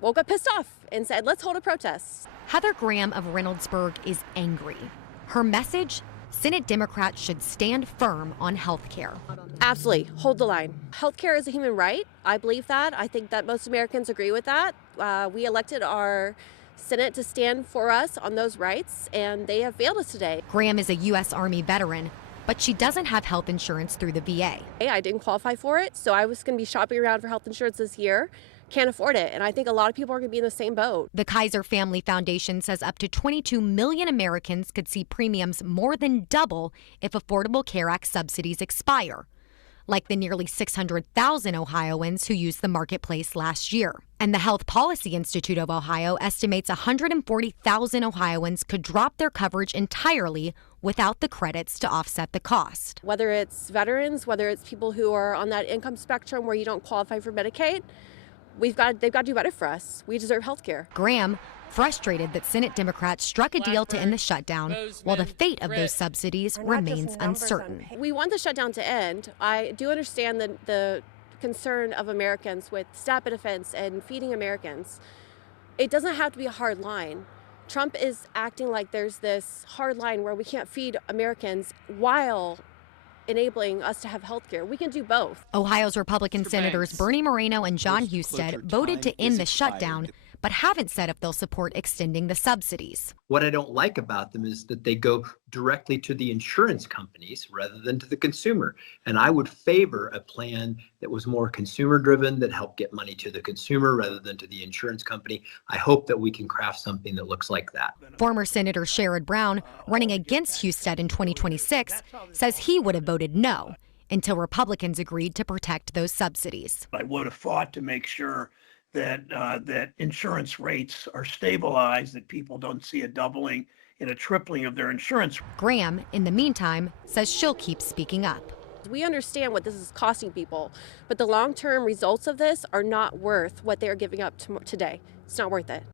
woke up pissed off and said, let's hold a protest. Heather Graham of Reynoldsburg is angry. Her message: Senate Democrats should stand firm on health care. Absolutely, hold the line. Healthcare is a human right. I believe that. I think that most Americans agree with that. We elected our Senate to stand for us on those rights, and they have failed us today. Graham is a U.S. Army veteran, but she doesn't have health insurance through the VA. I didn't qualify for it, so I was going to be shopping around for health insurance this year. Can't afford it, and I think a lot of people are going to be in the same boat. The Kaiser Family Foundation says up to 22 million Americans could see premiums more than double if Affordable Care Act subsidies expire, like the nearly 600,000 Ohioans who used the marketplace last year. And the Health Policy Institute of Ohio estimates 140,000 Ohioans could drop their coverage entirely without the credits to offset the cost. Whether it's veterans, whether it's people who are on that income spectrum where you don't qualify for Medicaid, they've got to do better for us. We deserve health care. Graham, frustrated that Senate Democrats struck a deal to end the shutdown, while the fate of those subsidies remains uncertain. We want the shutdown to end. I do understand the concern of Americans with SNAP benefits and feeding Americans. It doesn't have to be a hard line. Trump is acting like there's this hard line where we can't feed Americans while enabling us to have health care. We can do both. Ohio's Republican Senators Bernie Moreno and John Husted voted to end the shutdown, but haven't said if they'll support extending the subsidies. What I don't like about them is that they go directly to the insurance companies rather than to the consumer. And I would favor a plan that was more consumer driven, that helped get money to the consumer rather than to the insurance company. I hope that we can craft something that looks like that. Former Senator Sherrod Brown, running against Husted in 2026, says he would have voted no until Republicans agreed to protect those subsidies. I would have fought to make sure that insurance rates are stabilized, that people don't see a doubling and a tripling of their insurance. Graham, in the meantime, says she'll keep speaking up. We understand what this is costing people, but the long-term results of this are not worth what they're giving up today. It's not worth it.